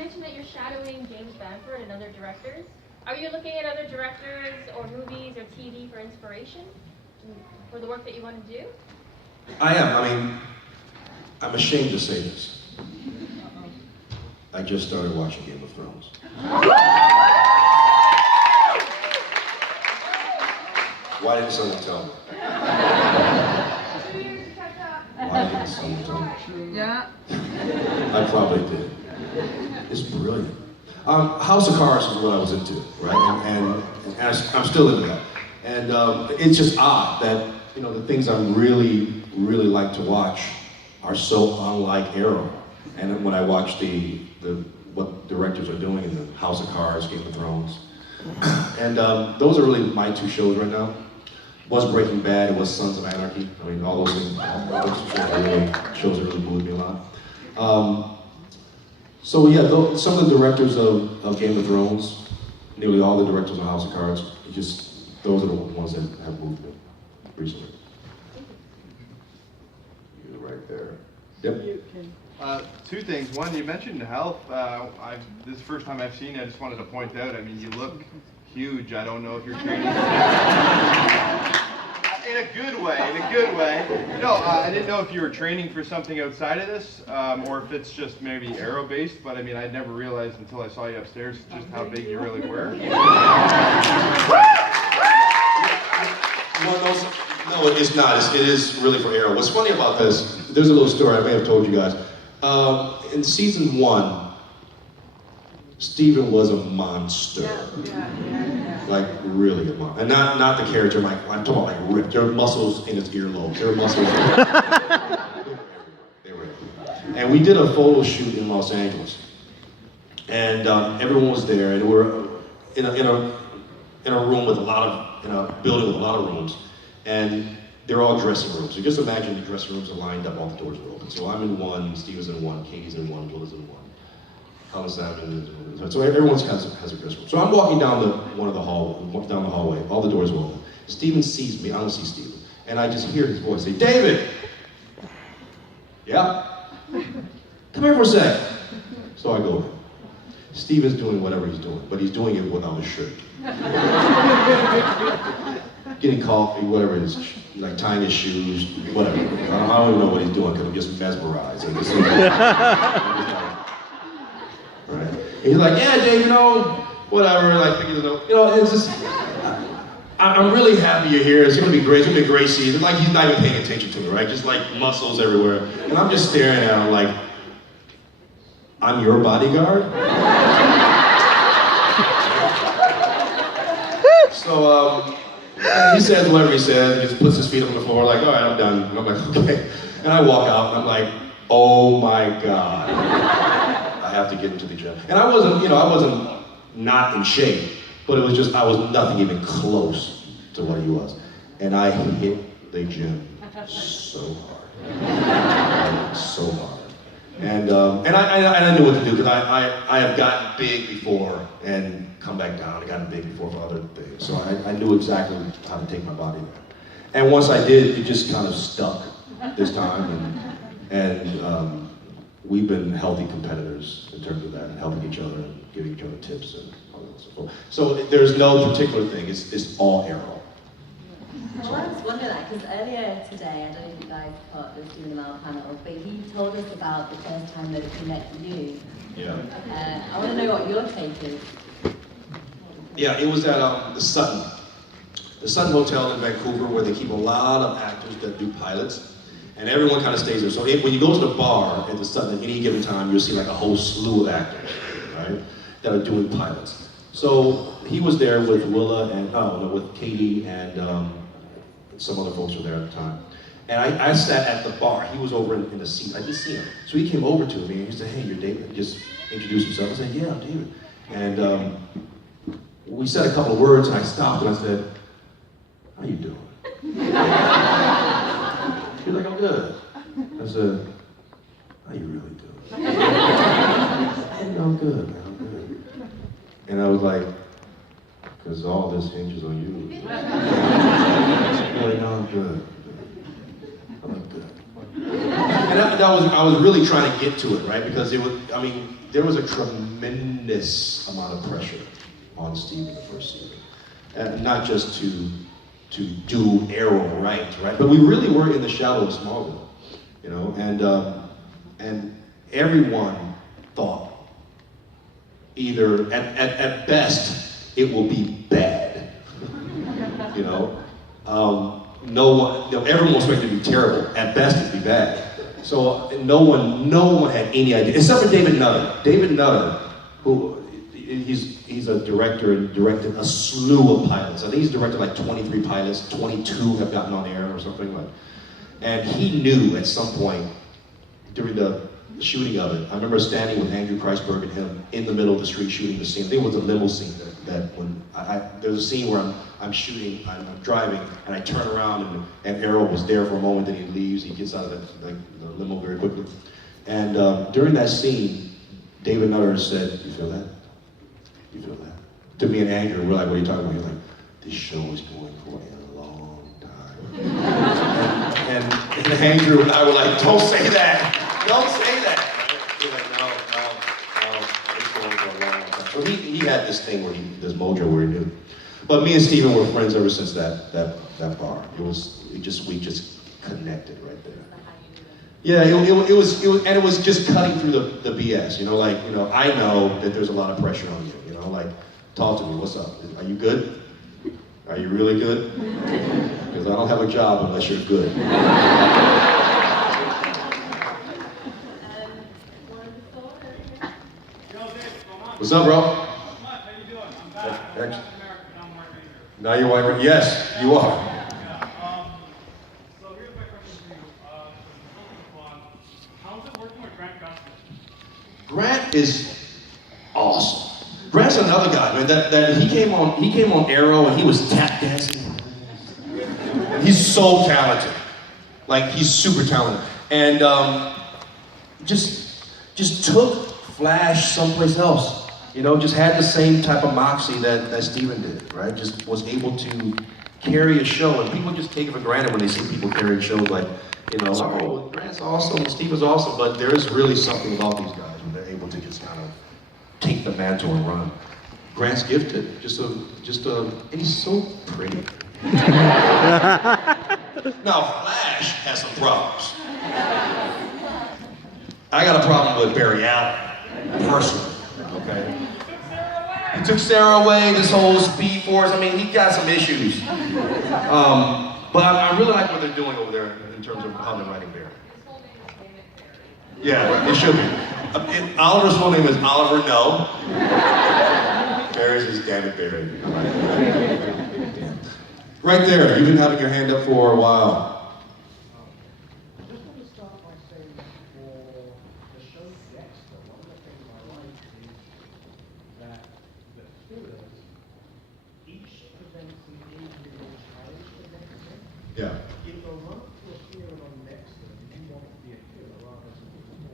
mentioned that you're shadowing James Bamford and other directors. Are you looking at other directors or movies or TV for inspiration for the work that you want to do? I am. I mean, I'm ashamed to say this. I just started watching Game of Thrones. Why didn't someone tell me? Why didn't someone tell me? Yeah. I probably did. It's brilliant. House of Cards is what I was into, right? And I'm still into that. And it's just odd that, you know, the things I really like to watch are so unlike Arrow. And when I watch what directors are doing in the House of Cards, Game of Thrones, and those are really my two shows right now. It was Breaking Bad, it was Sons of Anarchy. I mean, all those things, shows that really moved me a lot. So yeah, some of the directors of Game of Thrones, nearly all the directors of House of Cards, those are the ones that have moved me recently. You right there. Yep. Two things. One, you mentioned health. This is the first time I've seen it. I just wanted to point out, I mean, you look huge. I don't know if you're training. In a good way, No, I didn't know if you were training for something outside of this, or if it's just maybe aero-based, but I mean, I'd never realized until I saw you upstairs just how big you really were. No, it's not. It is really for Arrow. What's funny about this, there's a little story I may have told you guys. In season 1, Steven was a monster. Like, really a monster. And not the character, I'm talking about like ripped. There were muscles in his earlobes. There were muscles. They were everywhere. And we did a photo shoot in Los Angeles. And everyone was there, and we were in a room with in a building with a lot of rooms. And they're all dressing rooms. So just imagine the dressing rooms are lined up, all the doors are open. So I'm in one, Steve's in one, Katie's in one, Will is in one. So everyone has a dressing room. So I'm walking down the hallway, all the doors are open. Steven sees me, I don't see Steven. And I just hear his voice say, "David!" "Yeah?" "Come here for a sec." So I go over. Steven's doing whatever he's doing, but he's doing it without a shirt. Getting coffee, whatever it is, like tying his shoes, whatever. I don't even know what he's doing because I'm just mesmerized. Right? And he's like, "Yeah, Jay, you know, whatever, like, you know, it's just, I'm really happy you're here. It's gonna be great. It's gonna be a great season." Like, he's not even paying attention to me, right? Just like muscles everywhere. And I'm just staring at him like, "I'm your bodyguard?" So, he says whatever he says, and just puts his feet on the floor, like, "All right, I'm done." And I'm like, "Okay." And I walk out, and I'm like, "Oh my God. I have to get into the gym." And I wasn't not in shape, but it was just, I was nothing even close to what he was. And I hit the gym so hard. So hard. And I knew what to do, because I have gotten big before and come back down. I gotten big before for other things. So I knew exactly how to take my body there. And once I did, it just kind of stuck this time. And we've been healthy competitors in terms of that, and helping each other and giving each other tips and all that stuff. So there's no particular thing, it's all Arrow. Well, I was wondering that, because earlier today, I don't know if you guys caught the Stephen Lamar panel, but he told us about the first time that he met you. Yeah. I want to know what your take is. Yeah, it was at the Sutton Hotel in Vancouver, where they keep a lot of actors that do pilots. And everyone kind of stays there. So when you go to the bar at the Sutton at any given time, you'll see like a whole slew of actors, right, that are doing pilots. So he was there with with Katie and some other folks were there at the time. And I sat at the bar. He was over in the seat. I didn't see him. So he came over to me and he said, "Hey, you're David." He just introduced himself. I said, "Yeah, I'm David." And we said a couple of words, and I stopped and I said, "How you doing?" He's like, "I'm good." I said, "How you really doing?" "I'm good, man, I'm good." And I was like, "Because all this hinges on you." Like, "No, I'm good. I'm good." I was really trying to get to it, right? Because there was a tremendous amount of pressure on Steve in the first season. And not just to do Arrow right? But we really were in the shadow of Smallville, you know, and everyone thought either, at best, it will be bad, you know. Everyone was expected to be terrible. At best, it'd be bad. So no one had any idea, except for David Nutter. David Nutter, who he's a director and directed a slew of pilots. I think he's directed like 23 pilots, 22 have gotten on air or something like. And he knew at some point during the shooting of it. I remember standing with Andrew Kreisberg and him in the middle of the street shooting the scene. I think it was a limo scene that when there's a scene where I'm shooting, I'm driving, and I turn around and Arrow was there for a moment, then he leaves, he gets out of the limo very quickly. And during that scene, David Nutter said, "You feel that? You feel that?" To me and Andrew, we're like, "What are you talking about?" He's like, "This show is going for a long time." and Andrew and I were like, "Don't say that! Don't say that!" He's like, no, it's going for a long time. So he had this thing where this mojo where he knew. But me and Steven were friends ever since that bar. We just connected right there. Yeah, it was just cutting through the BS, you know, I know that there's a lot of pressure on you, you know, like, talk to me, what's up? Are you good? Are you really good? Because I don't have a job unless you're good. What's up, bro? How you doing? I'm back. I'm American. I'm working here. Now you're white. Yes, you are. Yeah. So here's my question for you. How's it working with Grant Gustin? Grant is awesome. Grant's another guy, man. That he came on Arrow and he was tap dancing. He's so talented. Like, he's super talented. And just took Flash someplace else. You know, just had the same type of moxie that Steven did, right? Just was able to carry a show, and people just take it for granted when they see people carrying shows like, you know, oh, Grant's awesome, Steven's awesome, but there is really something about these guys when they're able to just kind of take the mantle and run. Grant's gifted, and he's so pretty. Now, Flash has some problems. I got a problem with Barry Allen, personally. Okay. He took Sarah away, this whole Speed Force. I mean, he got some issues. But I really like what they're doing over there in terms of how they're writing Barry. Yeah, it should be. Oliver's full name is Oliver No. Barry's is Damn It Barry. Right there, you've been having your hand up for a while. Yeah. If the run to appear on next, do you want to be a hero rather than a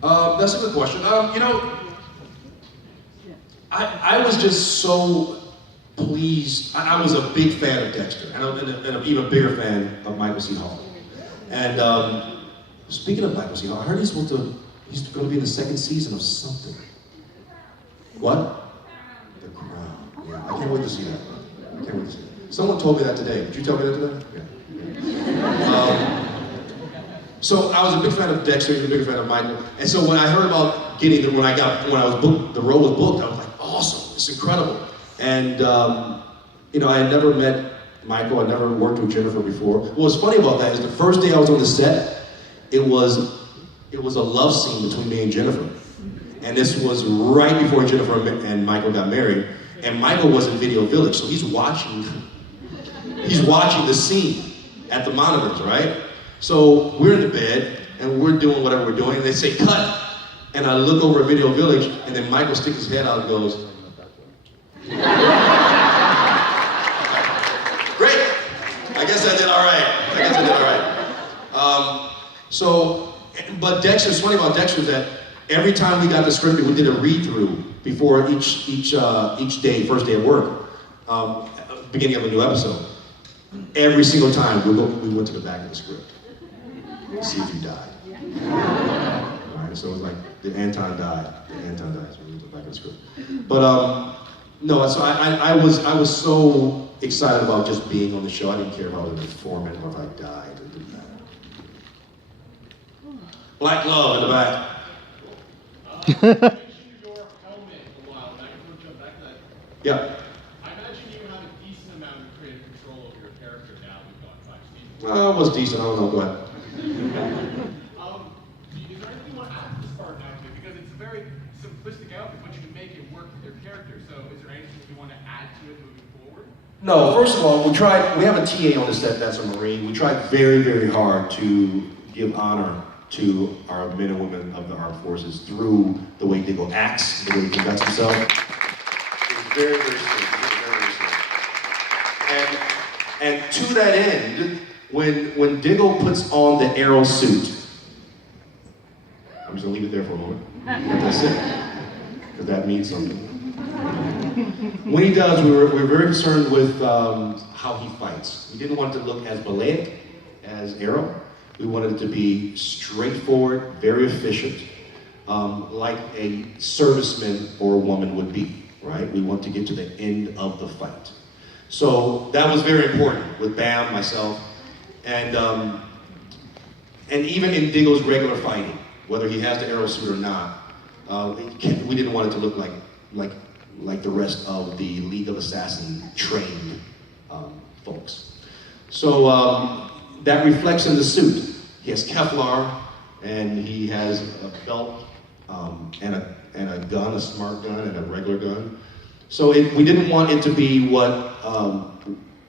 performer? That's a good question. You know, I was just so pleased. I was a big fan of Dexter, and an even bigger fan of Michael C. Hall. And speaking of Michael C. Hall, I heard he's going to be in the second season of something. What? The Crown. Yeah, I can't wait to see that. I can't wait to see that. Someone told me that today. Did you tell me that today? Yeah. So I was a big fan of Dexter, a big fan of Michael. And so when I heard about when I was booked, the role was booked, I was like, awesome, it's incredible. And you know, I had never met Michael, I never worked with Jennifer before. What's funny about that is the first day I was on the set, it was a love scene between me and Jennifer. And this was right before Jennifer and Michael got married. And Michael was in Video Village, so he's watching the scene at the monitors, right? So we're in the bed, and we're doing whatever we're doing, and they say, cut! And I look over at Video Village, and then Michael sticks his head out and goes, great! I guess I did all right. But Dexter's funny about Dexter is that every time we got the script, we did a read-through before each day, first day of work, beginning of a new episode. Every single time we went to the back of the script. to see if you died. All right, so it was like the Anton died. The Anton died. So we went back in the script. But no, so I was so excited about just being on the show. I didn't care if I was an informant or if I died. It didn't matter. Black love in the back. You mentioned your helmet a while back. I want to jump back to that. Yeah. I imagine you have a decent amount of creative control over your character now. We've gone 5 seasons. Well, it was decent. I don't know. Go ahead. Is there anything you want to add to this Spartan outfit? Because it's a very simplistic outfit, but you can make it work with your character. So is there anything you want to add to it moving forward? No, first of all, we have a TA on the set that's a Marine. We tried very, very hard to give honor to our men and women of the armed forces through the way Diggle acts, the way he conducts himself. It's very, very simple. Very, very simple. And to that end, when Diggle puts on the arrow suit, I'm just gonna leave it there for a moment. That's it, because that means something. When he does, we were very concerned with how he fights. We didn't want it to look as ballet as Arrow. We wanted it to be straightforward, very efficient, like a serviceman or woman would be, right? We want to get to the end of the fight. So that was very important with Bam, myself, and even in Diggle's regular fighting, whether he has the arrow suit or not, we didn't want it to look like the rest of the League of Assassin trained folks. So that reflects in the suit. He has Kevlar, and he has a belt and a gun, a smart gun, and a regular gun. So we didn't want it to be what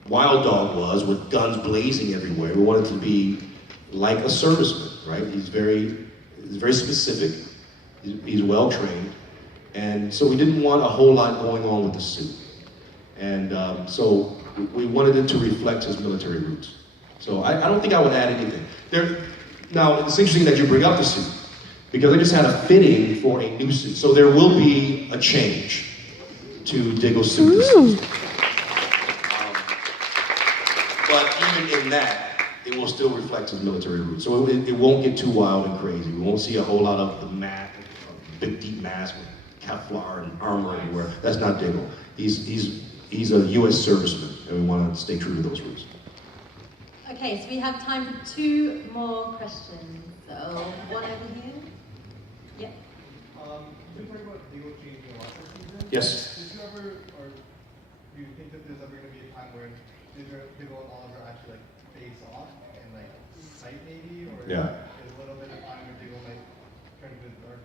Wild Dog was, with guns blazing everywhere. We wanted it to be like a serviceman, right? He's very specific. He's well trained. And so we didn't want a whole lot going on with the suit. And so we wanted it to reflect his military roots. So I don't think I would add anything. Now, it's interesting that you bring up the suit, because I just had a fitting for a new suit. So there will be a change to Diggle's suit this season. But even in that, it will still reflect his military roots. So it won't get too wild and crazy. We won't see a whole lot of the big deep mask with Kevlar and armor everywhere. That's not Diggle. He's a U.S. serviceman, and we want to stay true to those roots. Okay, so we have time for 2 more questions. So, one over here. Yeah. You talk about Diggle changing a lot this season. Yes. Did you ever, or do you think that there's ever going to be a time where Diggle and Oliver actually like face off and like fight maybe, or Yeah. is a little bit of time where Diggle might turn to his dark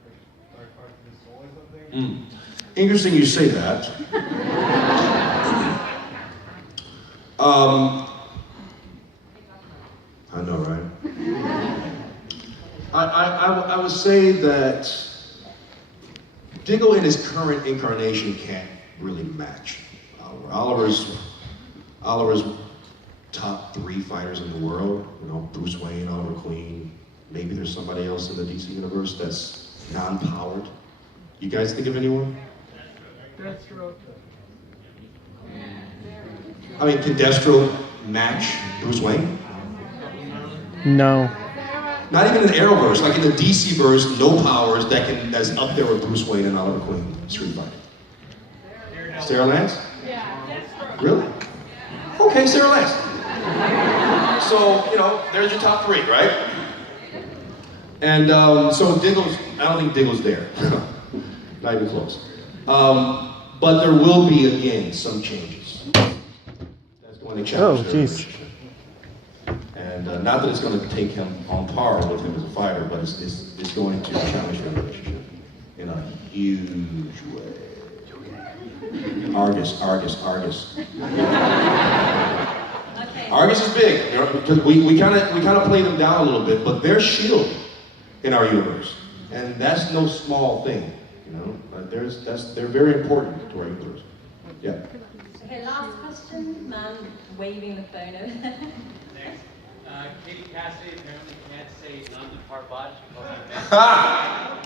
part of his soul or something? Interesting you say that. I know, right? I would say that Diggle in his current incarnation can't really match Oliver's top 3 fighters in the world. You know, Bruce Wayne, Oliver Queen. Maybe there's somebody else in the DC universe that's non-powered. You guys think of anyone? I mean, can Destro match Bruce Wayne? No. Not even in the Arrowverse, like in the DC verse, no powers that's up there with Bruce Wayne and Oliver Queen, Street Fighter. Sarah Lance? Yeah. Really? Okay, Sarah Lance. So, there's your top 3, right? And so Diggle's, I don't think Diggle's there. Not even close. But there will be, again, some changes. That's going to challenge their relationship. And not that it's going to take him on par with him as a fighter, but it's going to challenge their relationship in a huge way. Argus. Okay. Argus is big, because we kind of play them down a little bit, but they're S.H.I.E.L.D. in our universe, and that's no small thing, they're very important to our universe. Yeah. Okay, last question. Man waving the phone over there. Thanks. Katie Cassidy apparently can't say Nandi Parbat because I'm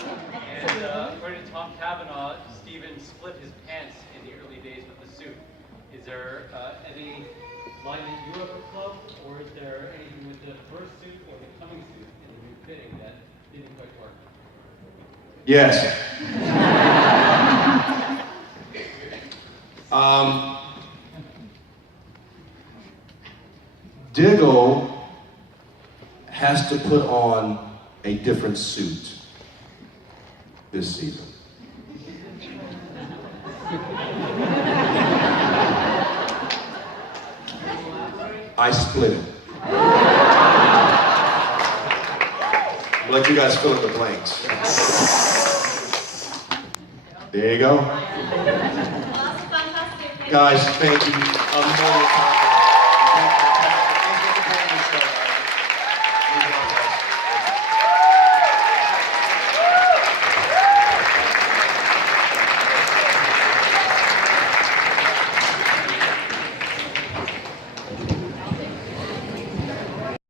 And according to Tom Cavanaugh, Steven split his pants in the early days with the suit. Is there any line that you ever clubbed, or is there anything with the first suit or the coming suit in fitting that didn't quite work. Yes. Diggle has to put on a different suit this season. I split it. I'll let you guys fill in the blanks. There you go. Well, that's fantastic. Guys, thank you a million times.